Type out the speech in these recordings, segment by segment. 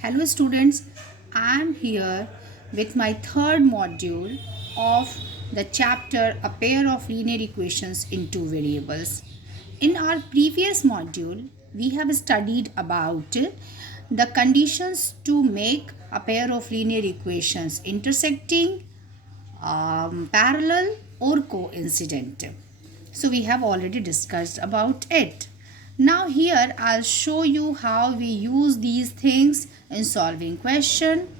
Hello students, I am here with my third module of the chapter A Pair of Linear Equations in Two Variables. In our previous module, we have studied about the conditions to make a pair of linear equations intersecting, parallel or coincident. So we have already discussed about it. Now here I'll show you how we use these things in solving question.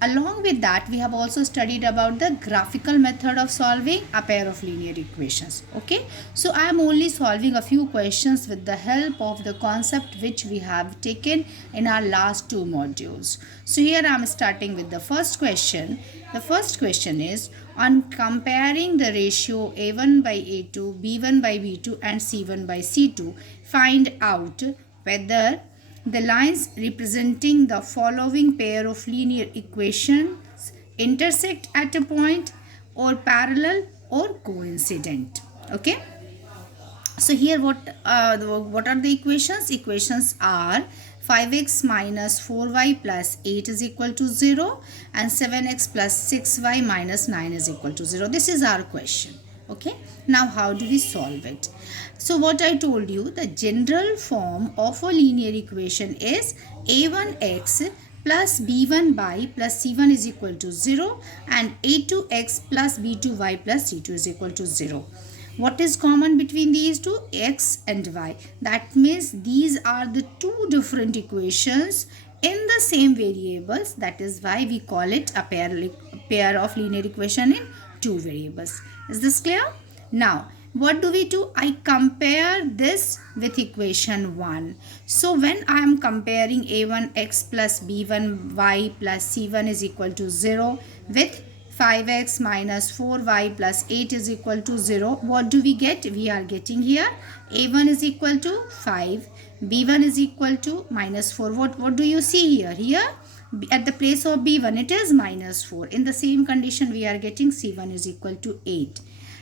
Along with that, we have also studied about the graphical method of solving a pair of linear equations. Okay, so I am only solving a few questions with the help of the concept which we have taken in our last two modules. So here I am starting with the first question. The first question is on comparing the ratio a1 by a2, b1 by b2 and c1 by c2, find out whether the lines representing the following pair of linear equations intersect at a point or parallel or coincident. Okay. So here what are the equations? Equations are 5x minus 4y plus 8 is equal to 0 and 7x plus 6y minus 9 is equal to 0. This is our question. Okay. Now how do we solve it? So what I told you, the general form of a linear equation is a1x plus b1y plus c1 is equal to 0 and a2x plus b2y plus c2 is equal to 0. What is common between these two? X and y. That means these are the two different equations in the same variables. That is why we call it a pair of linear equation in two variables. Is this clear? Now, what do we do? I compare this with equation 1. So, when I am comparing a1x plus b1y plus c1 is equal to 0 with 5x minus 4y plus 8 is equal to 0. What do we get? We are getting here a1 is equal to 5, b1 is equal to minus 4. What do you see here? Here at the place of b1 it is minus 4. In the same condition we are getting c1 is equal to 8.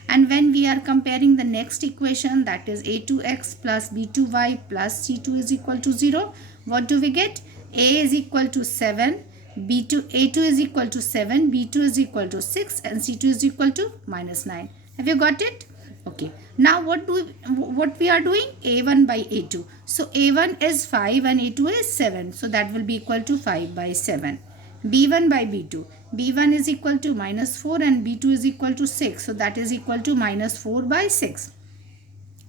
And when we are comparing the next equation, that is a2x plus b2y plus c2 is equal to 0, what do we get? A is equal to 7, a2 is equal to 7, b2 is equal to 6 and c2 is equal to minus 9. Have you got it? Okay. Now what we are doing? a1 by a2. So a1 is 5 and a2 is 7. So that will be equal to 5 by 7. b1 by b2. b1 is equal to minus 4 and b2 is equal to 6. So that is equal to minus 4 by 6.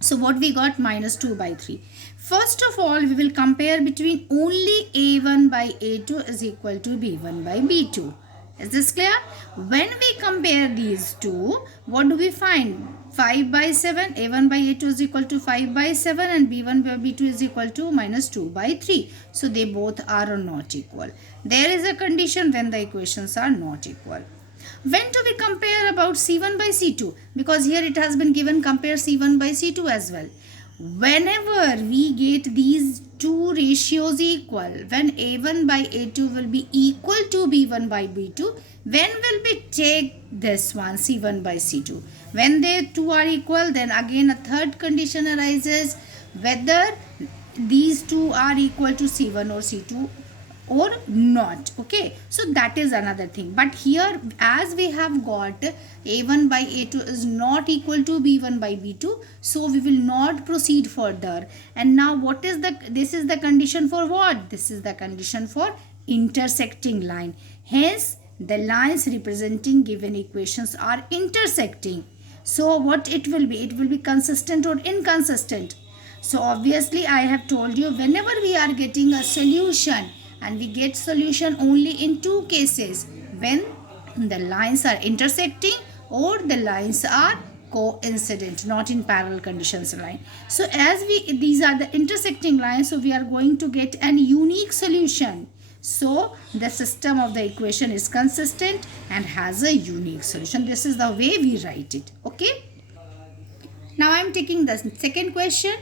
So what we got? Minus 2 by 3. First of all, we will compare between only a1 by a2 is equal to b1 by b2. Is this clear? When we compare these two, what do we find? 5 by 7, a1 by a2 is equal to 5 by 7 and b1 by b2 is equal to minus 2 by 3. So they both are not equal. There is a condition when the equations are not equal. When do we compare about c1 by c2? Because here it has been given compare c1 by c2 as well. Whenever we get these two ratios equal, when a1 by a2 will be equal to b1 by b2, when will we take this one c1 by c2? When they two are equal, then again a third condition arises, whether these two are equal to c1 or c2 or not. Okay, so that is another thing. But here as we have got a1 by a2 is not equal to b1 by b2, so we will not proceed further. And now what is this is the condition for what? This is the condition for intersecting line. Hence the lines representing given equations are intersecting. So what it will be? It will be consistent or inconsistent. So obviously I have told you, whenever we are getting a solution, and we get solution only in two cases, when the lines are intersecting or the lines are coincident, not in parallel conditions line. So as these are the intersecting lines, so we are going to get an unique solution. So the system of the equation is consistent and has a unique solution. This is the way we write it. Okay. Now I am taking the second question.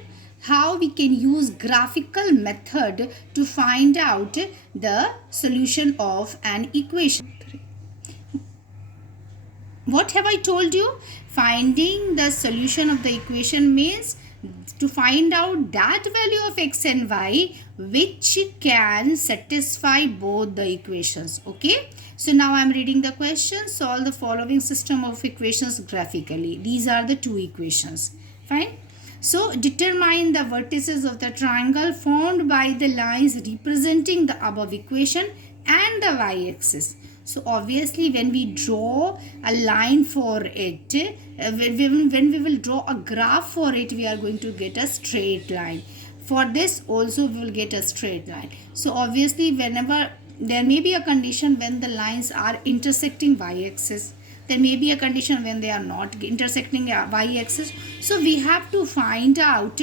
How we can use graphical method to find out the solution of an equation. What have I told you? Finding the solution of the equation means to find out that value of x and y which can satisfy both the equations. Okay, so now I am reading the question. Solve the following system of equations graphically. These are the two equations. Fine. So determine the vertices of the triangle formed by the lines representing the above equation and the y-axis. So obviously when we draw a line for it, when we will draw a graph for it, we are going to get a straight line. For this also we will get a straight line. So obviously whenever there may be a condition when the lines are intersecting y-axis, there may be a condition when they are not intersecting y-axis. So we have to find out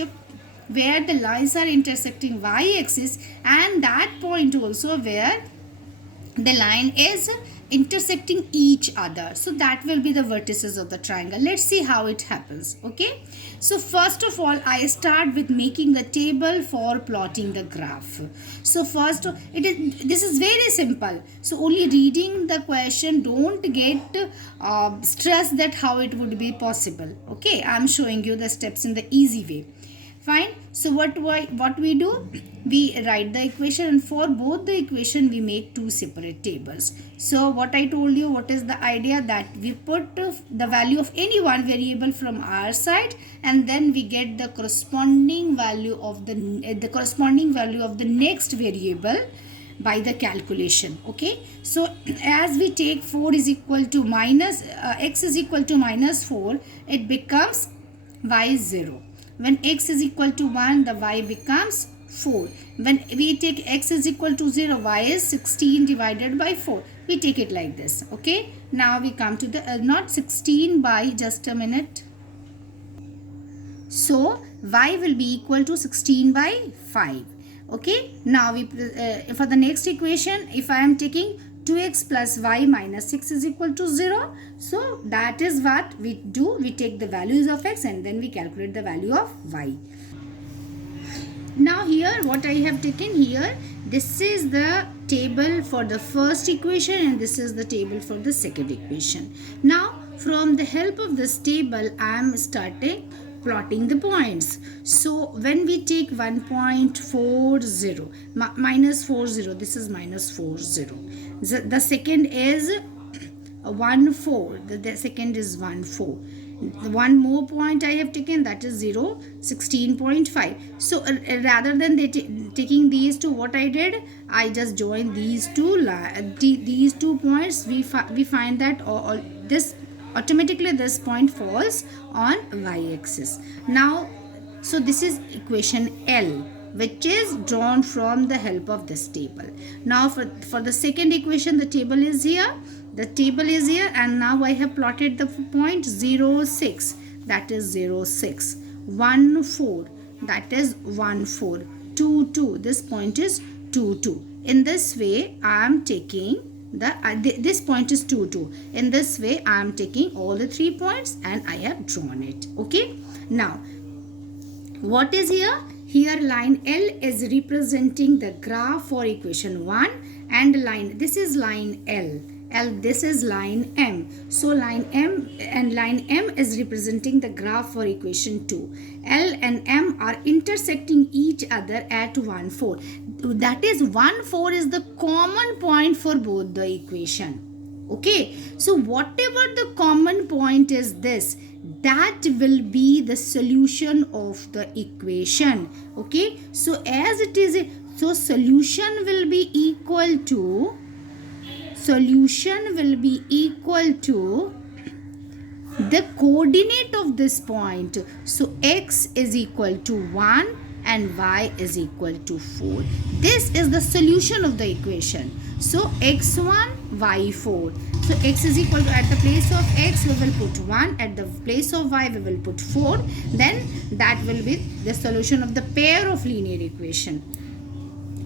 where the lines are intersecting y-axis and that point also where the line is intersecting each other. So that will be the vertices of the triangle. Let's see how it happens. Okay, so first of all I start with making a table for plotting the graph. So first this is very simple. So only reading the question, don't get stressed that how it would be possible. Okay, I'm showing you the steps in the easy way. Fine. So what we do, we write the equation, and for both the equation we make two separate tables. So what I told you, what is the idea, that we put the value of any one variable from our side and then we get the corresponding value of the next variable by the calculation. Okay, so as we take 4 is equal to minus x is equal to minus 4, it becomes y is 0. When x is equal to 1, the y becomes 4. When we take x is equal to 0, y is 16 divided by 4. We take it like this. Okay. Now we come to the, not 16 by, just a minute. So y will be equal to 16 by 5. Okay. Now we for the next equation, if I am taking 2x plus y minus 6 is equal to 0. So that is what we do. We take the values of x and then we calculate the value of y. Now here what I have taken here, this is the table for the first equation and this is the table for the second equation. Now from the help of this table I am starting plotting the points. So when we take 1.40 minus 40, this is minus 40. The second is 1.4. The second is 1.4. One more point I have taken, that is 0, 16.5. So rather than taking these two, what I did, I just joined these two points. We find that this automatically this point falls on y-axis. Now, so this is equation L, which is drawn from the help of this table. Now for the second equation, the table is here. The table is here and now I have plotted the point 0, 6, that is 0, 6, 1, 4, that is 1, 4, 2, 2, this point is 2, 2. In this way, I am taking this point is 2, 2. In this way, I am taking all the 3 points and I have drawn it. Okay. Now, what is here? Here line L is representing the graph for equation 1 and this is line L. This is line M. So line M and line M is representing the graph for equation 2. L and M are intersecting each other at 1, 4. That is 1, 4 is the common point for both the equation. Okay. So whatever the common point is this, that will be the solution of the equation. Okay. So as it is, so solution will be equal to the coordinate of this point. So x is equal to 1 and y is equal to 4. This is the solution of the equation. So x1, y4. So x is equal to, at the place of x we will put 1, at the place of y we will put 4. Then that will be the solution of the pair of linear equation.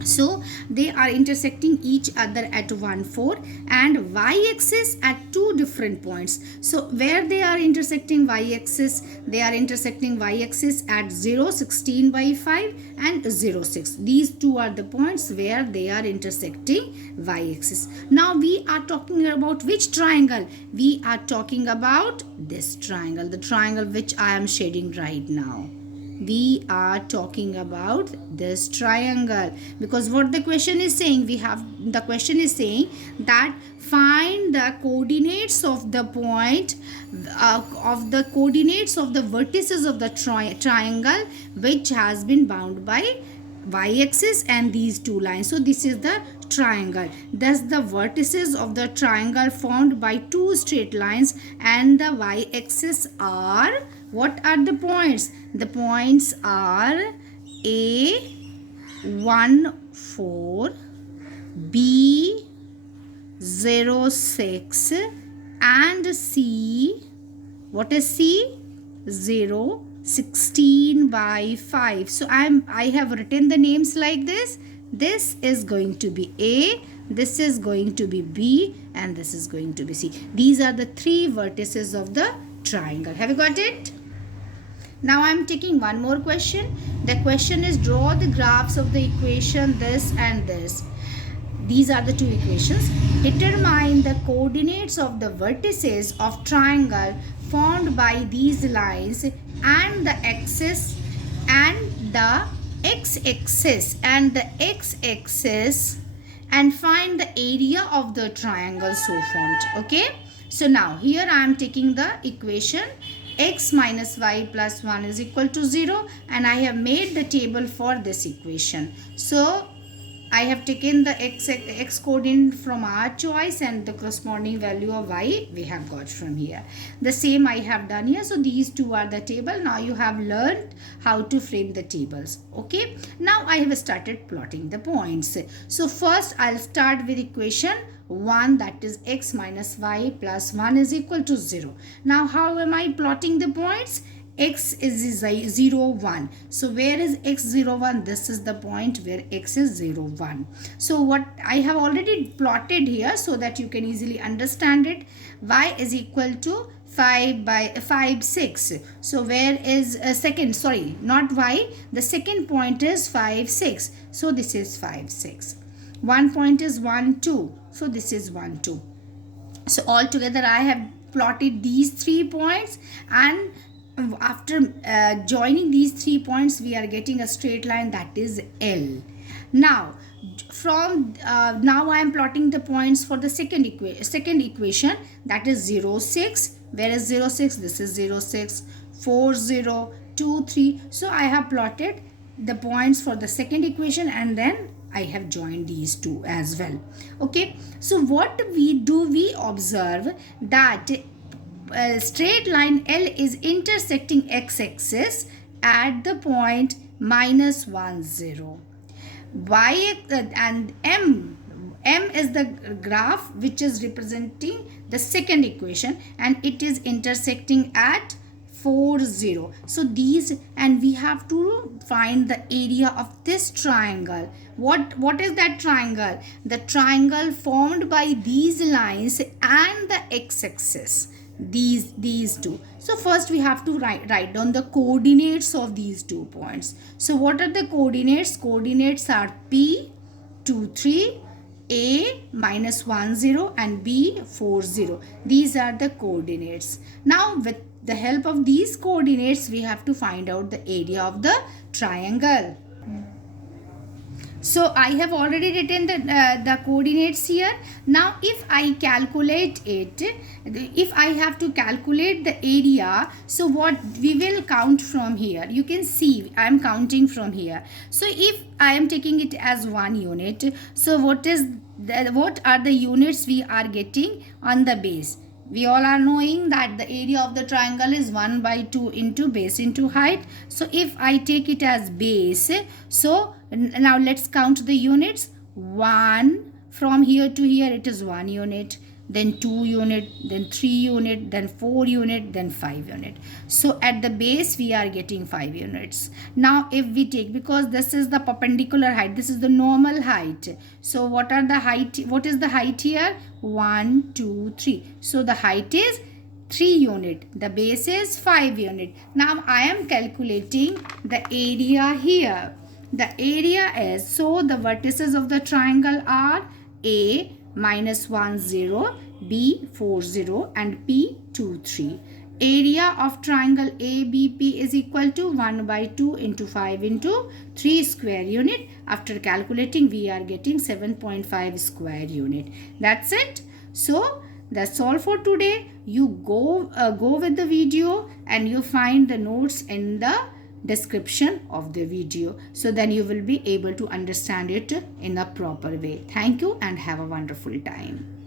So they are intersecting each other at 1, 4 and y-axis at two different points. So where they are intersecting y-axis, they are intersecting y-axis at 0, 16 by 5 and 0, 6. These two are the points where they are intersecting y-axis. Now we are talking about which triangle? We are talking about this triangle, the triangle which I am shading right now. We are talking about this triangle, because what the question is saying, the question is saying that find the coordinates of the point of the coordinates of the vertices of the triangle which has been bound by y-axis and these two lines. So this is the triangle. Thus the vertices of the triangle formed by two straight lines and the y-axis are, what are the points? The points are A 1 4, B 0 6 and C, what is C? 0 16 by 5. So I have written the names like this. This is going to be A, this is going to be B, and this is going to be C. These are the three vertices of the triangle. Have you got it? Now I am taking one more question. The question is, draw the graphs of the equation this and this. These are the two equations. Determine the coordinates of the vertices of triangle formed by these lines and the axis and the x-axis and find the area of the triangle so formed. Okay. So now here I am taking the equation x minus y plus 1 is equal to 0 and I have made the table for this equation. So I have taken the x coordinate from our choice and the corresponding value of y we have got from here. The same I have done here. So these two are the table. Now you have learned how to frame the tables. Okay. Now I have started plotting the points. So first I'll start with equation 1, that is x minus y plus 1 is equal to 0. Now how am I plotting the points? X is 0 1. So where is x 0 1? This is the point where x is 0 1. So what I have already plotted here so that you can easily understand it. Y is equal to 5 by 5 6. So where is second, sorry, not y, the second point is 5 6. So this is 5 6. One point is 1 2. So this is 1 2. So altogether I have plotted these 3 points, and after joining these 3 points we are getting a straight line, that is L. Now from now I am plotting the points for the second equation, that is 0 6. Where is 0 6? This is 0 6 4 0 2 3. So I have plotted the points for the second equation and then I have joined these two as well. Okay. So what we do, we observe that straight line L is intersecting x-axis at the point minus 1 0. Y and M is the graph which is representing the second equation and it is intersecting at 4 0. So these, and we have to find the area of this triangle. What is that triangle? The triangle formed by these lines and the x-axis, these two. So first we have to write down the coordinates of these 2 points. So what are the coordinates? Coordinates are P 2 3, A minus 1 0 and B 4 0. These are the coordinates. Now with the help of these coordinates we have to find out the area of the triangle. So I have already written the coordinates here. Now if I calculate it, if I have to calculate the area, so what we will count from here. You can see I am counting from here. So if I am taking it as 1 unit, so what are the units we are getting on the base? We all are knowing that the area of the triangle is 1 by 2 into base into height. So if I take it as base, so now let's count the units. 1, from here to here it is 1 unit, then 2 unit, then 3 unit, then 4 unit, then 5 unit. So at the base we are getting 5 units. Now if we take, because this is the perpendicular height, this is the normal height. So what is the height here? 1 2 3. So the height is 3 unit, the base is 5 unit. Now I am calculating the area here. The area is, so the vertices of the triangle are A minus 1 0, B 4 0 and P 2 3. area of triangle ABP is equal to 1 by 2 into 5 into 3 square unit. After calculating, we are getting 7.5 square unit. That's it. So that's all for today. You go with the video and you find the notes in the description of the video. So then you will be able to understand it in a proper way. Thank you and have a wonderful time.